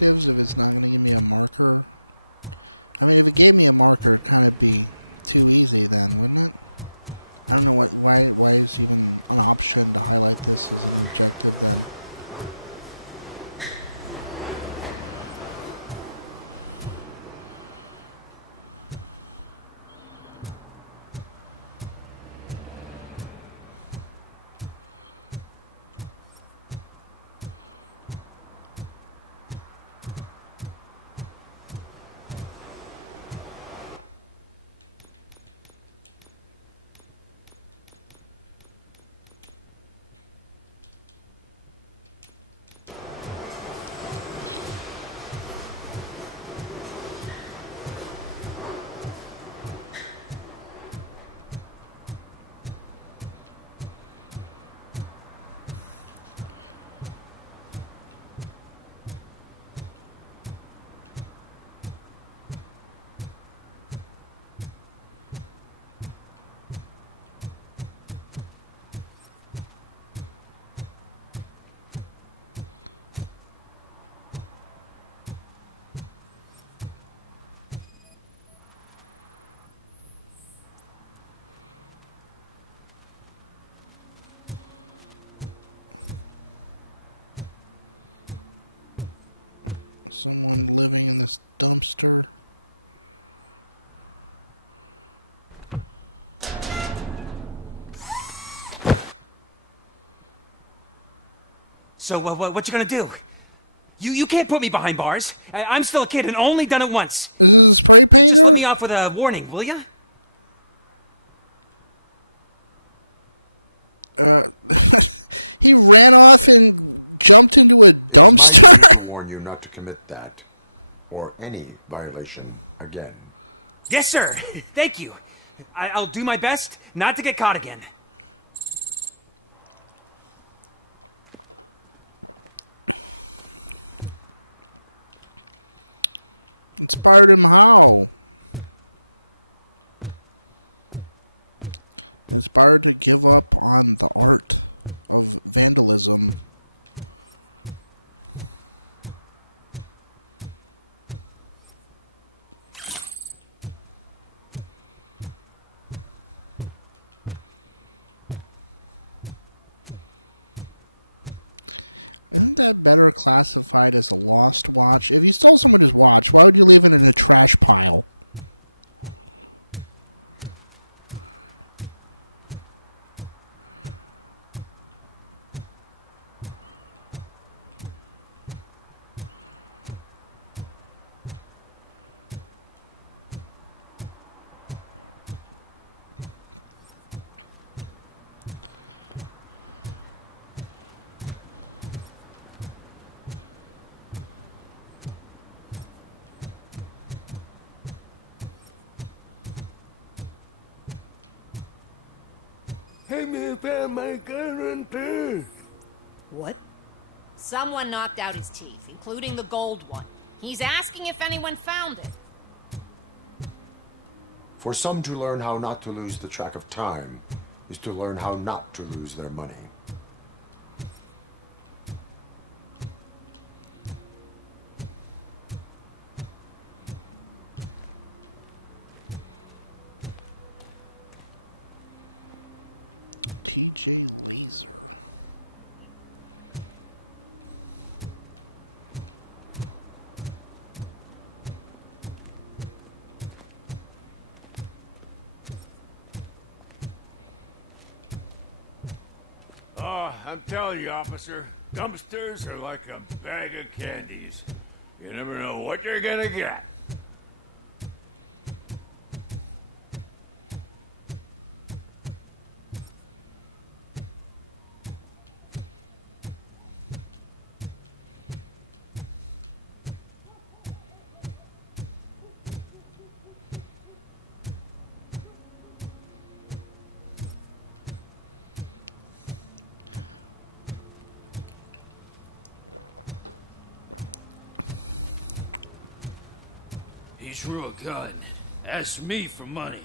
objectives if it's not going to give me a marker? I mean, if it gave me a marker, it'd kind of be too easy then, wouldn't it? I don't know why is even an option to highlight this as an objective then. Someone living in this dumpster. So, what you gonna do? You can't put me behind bars. I'm still a kid and only done it once. Is this a spray painter? Just let me off with a warning, will ya? He ran off and jumped into a dumpster? I warn you not to commit that or any violation again. Yes, sir. Thank you. I'll do my best not to get caught again. Inspired him how? Inspired to give up on the art of vandalism. Isn't that better classified as a lost watch? If you stole somebody's watch, why would you leave it in a trash pile? Hey, me found my gun and teeth. What? Someone knocked out his teeth, including the gold one. He's asking if anyone found it. For some to learn how not to lose the track of time is to learn how not to lose their money. TJ Laser. Oh, I'm telling you, officer, dumpsters are like a bag of candies. You never know what you're gonna get. He's real gun. Ask me for money.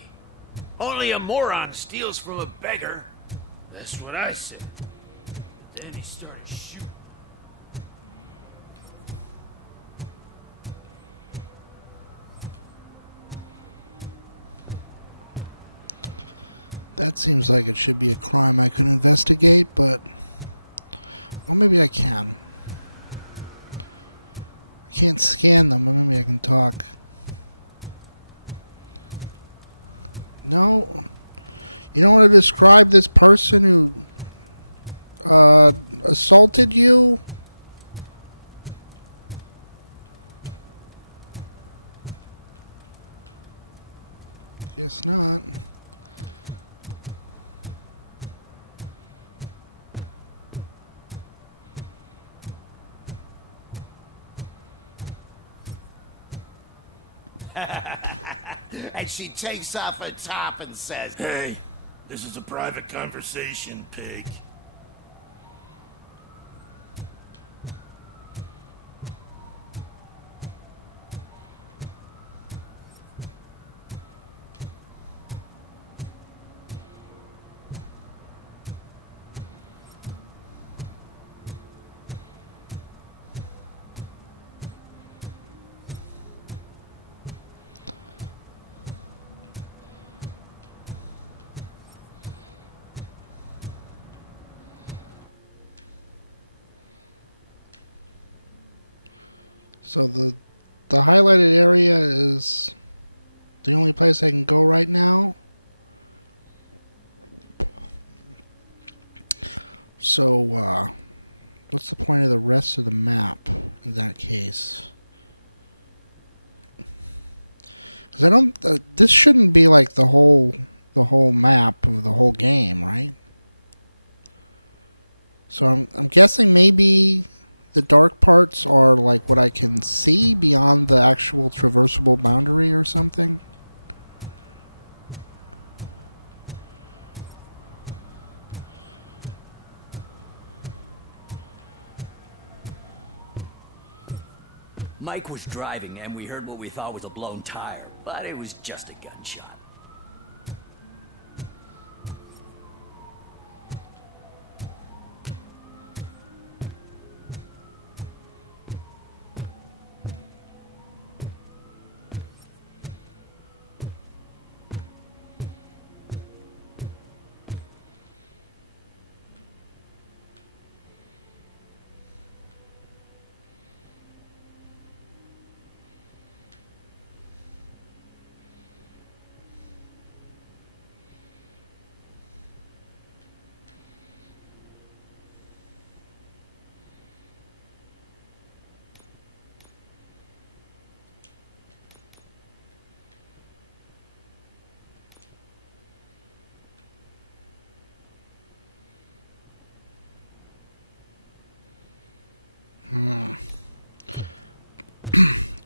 Only a moron steals from a beggar. That's what I said. Then he started shooting. That seems like it should be a crime I could investigate, but... Well, maybe I can. I can't scan them, but maybe I can talk. No. You don't want to describe this person who... assaulted you? Guess not. And she takes off her top and says, Hey, this is a private conversation, pig. So the highlighted area is the only place I can go right now. So what's the point of the rest of the map in that case? Because I don't. This shouldn't be like the whole map of the whole game, right? So I'm guessing maybe the dark parts are like what I can see beyond the actual traversable boundary or something. Mike was driving and we heard what we thought was a blown tire, but it was just a gunshot.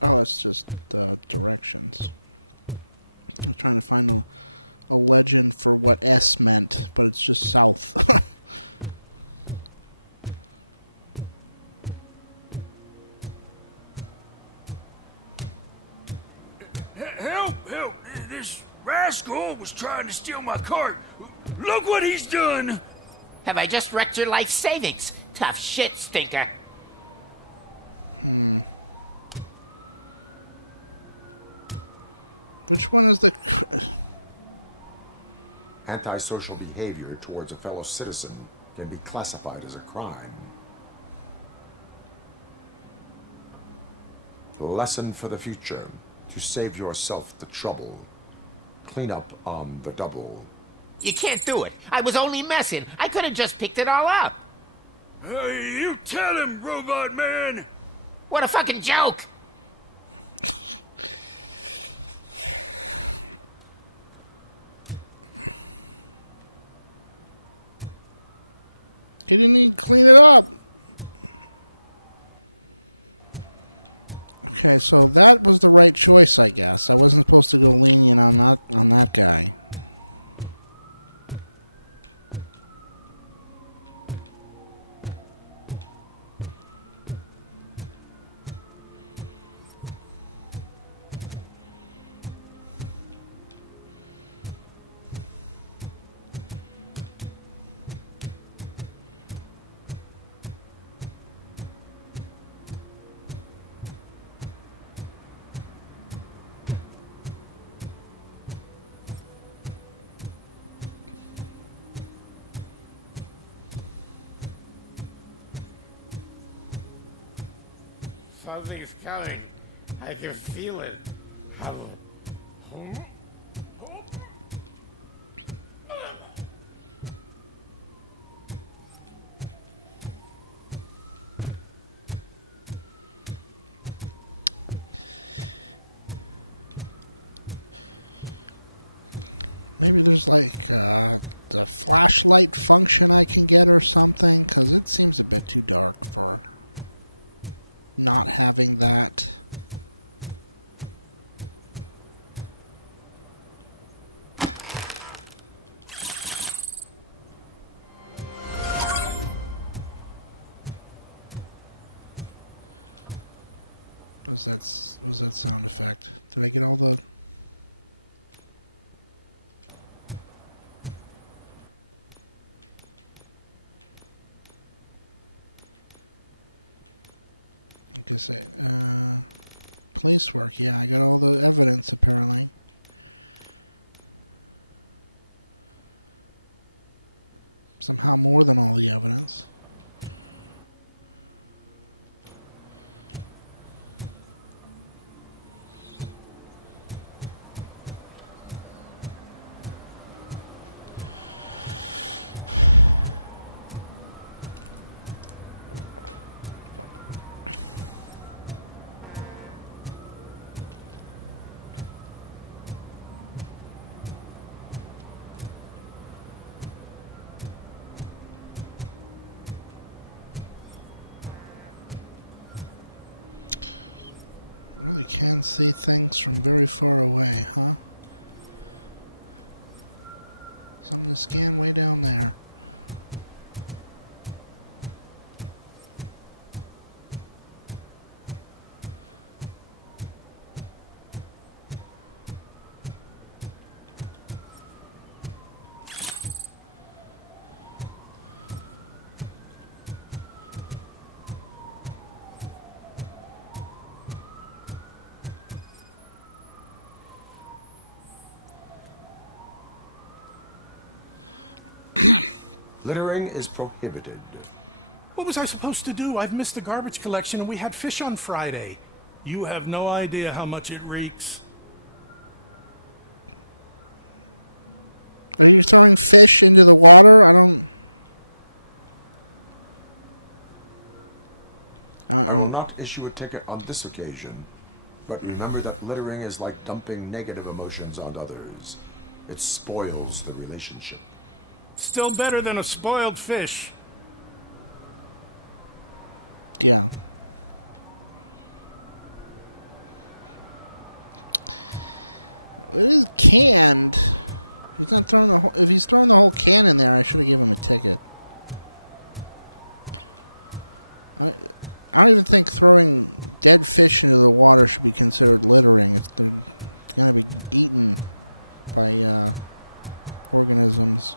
Oh, it's just directions. I was trying to find a legend for what S meant, but it's just south. Help! Help! This rascal was trying to steal my cart. Look what he's done! have I just wrecked your life savings? Tough shit, stinker. Which one is the... Antisocial behavior towards a fellow citizen can be classified as a crime. Lesson for the future. To save yourself the trouble. Clean up on the double. You can't do it. I was only messing. I could have just picked it all up. Hey, you tell him, Robot Man! What a fucking joke! He didn't even clean it up. Okay, so that was the right choice, I guess. I wasn't supposed to go lenient on that guy. Something's coming. I can feel it. Maybe there's like the flashlight function I can get or something, because it seems a bit too dark for not having that. What was that sound effect? Did I get all the... I guess police work. Yeah, I got all the evidence apparently. Somehow more than all the evidence. Really can see things from very far away, huh? Something to scan way down there. Littering is prohibited. What was I supposed to do? I've missed the garbage collection and we had fish on Friday. You have no idea how much it reeks. Are you throwing fish into the water? I I will not issue a ticket on this occasion, but remember that littering is like dumping negative emotions on others. It spoils the relationship. Still better than a spoiled fish. Yeah. It is canned. He's not throwing the whole... If he's throwing the whole can in there, I should have given him a ticket. I don't even think throwing dead fish into the water should be considered littering. They're gonna be eaten by organisms.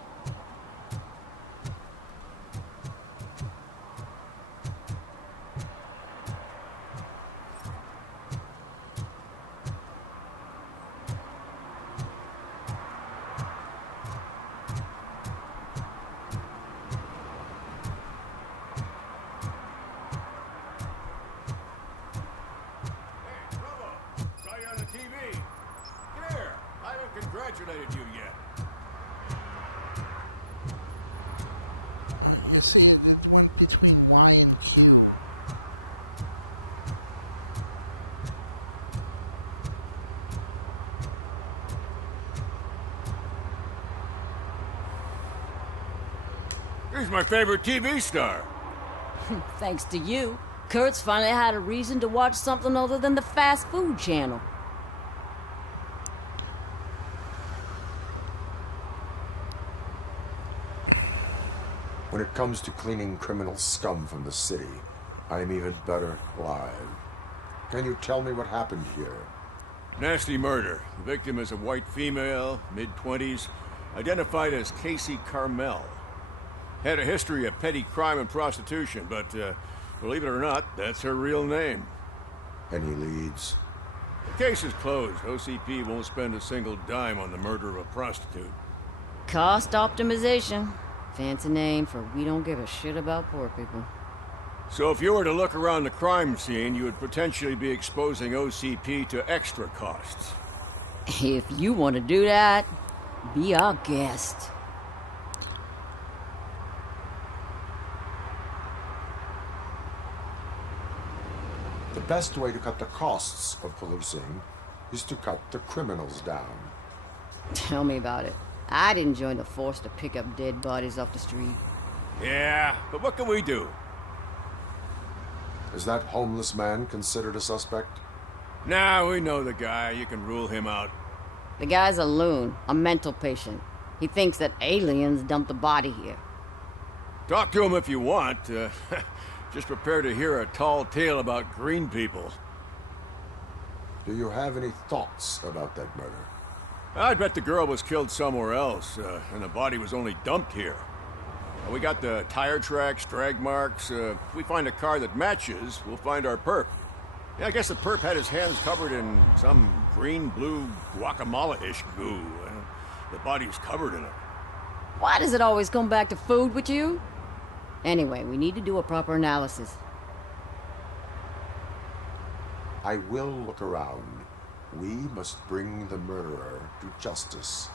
You see, it went between Y and Q. Here's my favorite TV star. Thanks to you, Kurt's finally had a reason to watch something other than the fast food channel. When it comes to cleaning criminal scum from the city, I'm even better live. Can you tell me what happened here? Nasty murder. The victim is a white female, mid-20s, identified as Casey Carmel. Had a history of petty crime and prostitution, but believe it or not, that's her real name. Any leads? The case is closed. OCP won't spend a single dime on the murder of a prostitute. Cost optimization. Fancy name for we don't give a shit about poor people. So if you were to look around the crime scene, you would potentially be exposing OCP to extra costs. If you want to do that, be our guest. The best way to cut the costs of policing is to cut the criminals down. Tell me about it. I'd enjoy the force to pick up dead bodies off the street. Yeah, but what can we do? Is that homeless man considered a suspect? Nah, we know the guy. You can rule him out. The guy's a loon, a mental patient. He thinks that aliens dumped the body here. Talk to him if you want. Just prepare to hear a tall tale about green people. Do you have any thoughts about that murder? I bet the girl was killed somewhere else, and the body was only dumped here. We got the tire tracks, drag marks. We find a car that matches, we'll find our perp. Yeah, I guess the perp had his hands covered in some green-blue guacamole-ish goo. The body's covered in it. Why does it always come back to food with you? Anyway, we need to do a proper analysis. I will look around. We must bring the murderer to justice.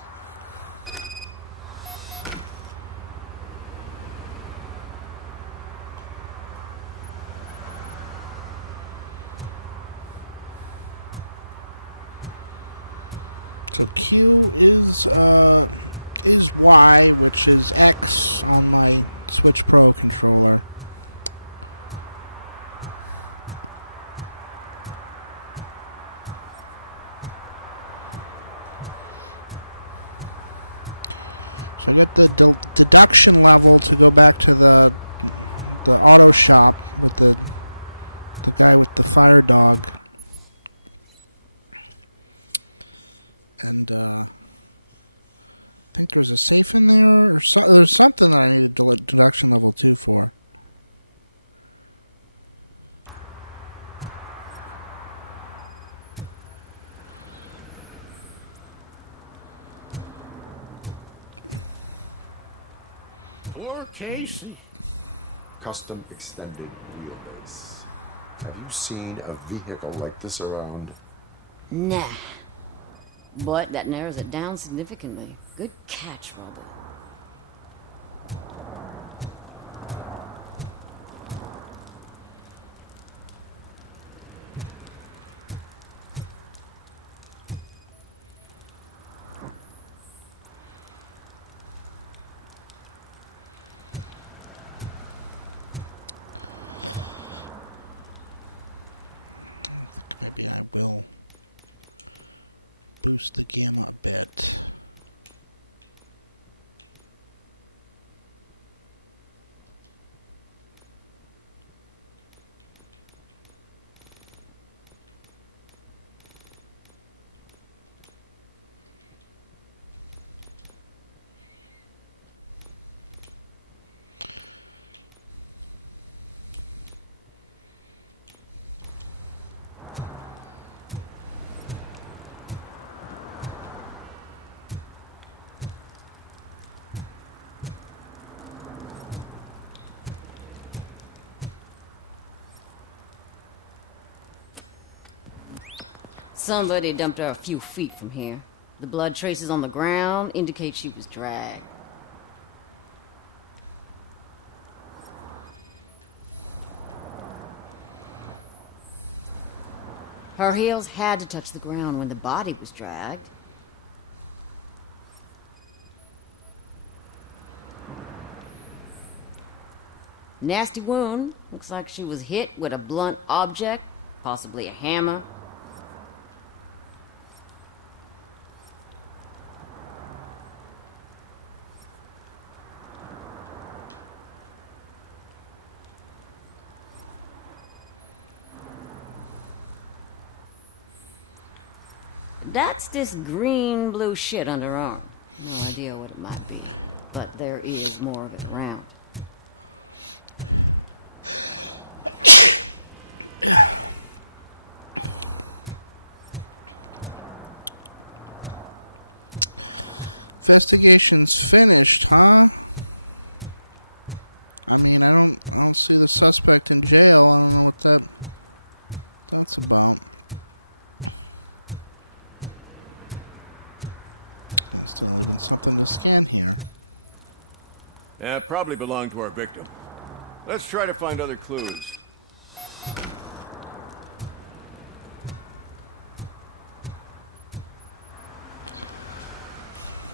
So Q is Y, which is X on my Switch Pro controller. So I got the deduction level to go back to the auto shop with the guy with the fire dog. And I think there's a safe in there, or there's something that I need a deduction level 2 for. Poor Casey. Custom extended wheelbase. Have you seen a vehicle like this around? Nah. But that narrows it down significantly. Good catch, I think maybe I will boost the gamma a bit. Somebody dumped her a few feet from here. The blood traces on the ground indicate she was dragged. Her heels had to touch the ground when the body was dragged. Nasty wound. Looks like she was hit with a blunt object, possibly a hammer. That's this green-blue shit on her arm. No idea what it might be, but there is more of it around. Investigation's finished, huh? I mean, I don't see the suspect in jail. I don't know what that's about. There's still even something to scan here. That probably belonged to our victim. Let's try to find other clues.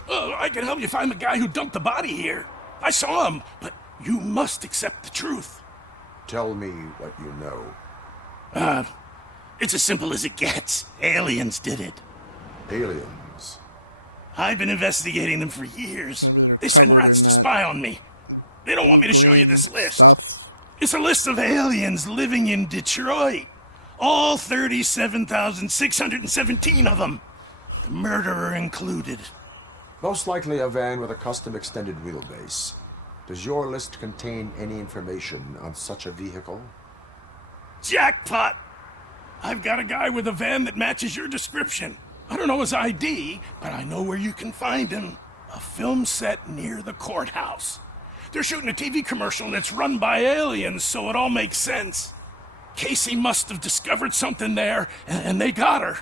Oh, I can help you find the guy who dumped the body here. I saw him, but you must accept the truth. Tell me what you know. It's as simple as it gets. Aliens did it. Aliens. I've been investigating them for years. Maybe they're They sent covered lots in to that spy on me. They don't want me to show you blue-green this list. stuff. It's a list of aliens living in Detroit. All 37,617 of them. Murderer included. Most likely a van with a custom extended wheelbase. Does your list contain any information on such a vehicle? Jackpot! I've got a guy with a van that matches your description. I don't know his ID, but I know where you can find him. A film set near the courthouse. They're shooting a TV commercial and it's run by aliens, so it all makes sense. Casey must have discovered something there, and they got her.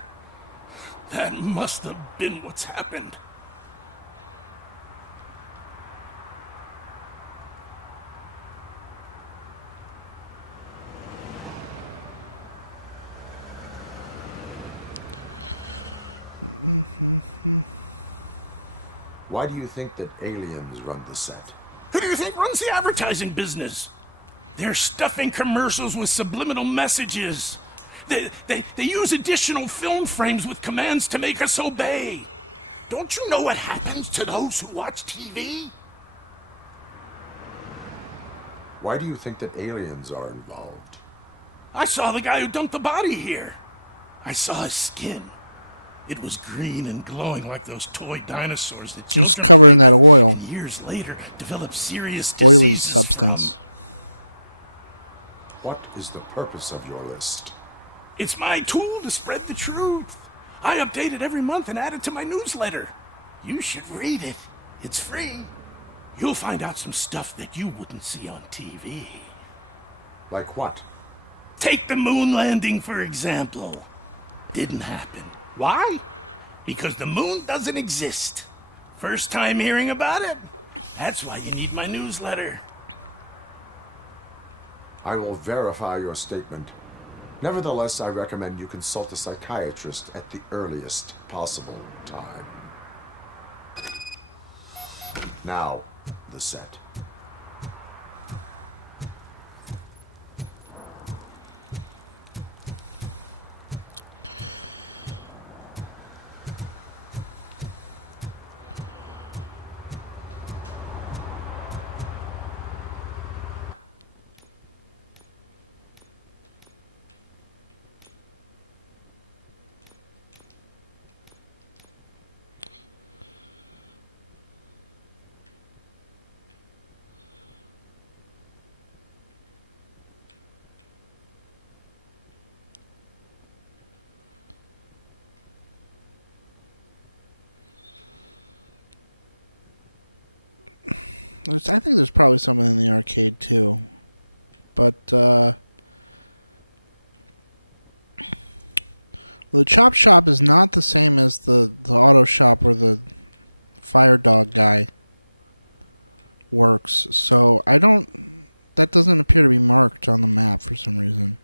That must have been what's happened. Why do you think that aliens run the set? Who do you think runs the advertising business? They're stuffing commercials with subliminal messages. They use additional film frames with commands to make us obey. Don't you know what happens to those who watch TV? Why do you think that aliens are involved? I saw the guy who dumped the body here. I saw his skin. It was green and glowing like those toy dinosaurs that It's children covered in that oil. years later developed serious Oily diseases substance. from. What is the purpose of your list? It's my tool to spread the truth. I update it every month and add it to my newsletter. You should read it. It's free. You'll find out some stuff that you wouldn't see on TV. Like what? Take the moon landing, for example. Didn't happen. Why? Because the moon doesn't exist. First time hearing about it? That's why you need my newsletter. I will verify your statement. Nevertheless, I recommend you consult a psychiatrist at the earliest possible time. Now, the set. I think there's probably something in the arcade too, but the chop shop is not the same as the auto shop where the fire dog guy works. So that doesn't appear to be marked on the map for some reason.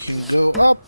Can go up.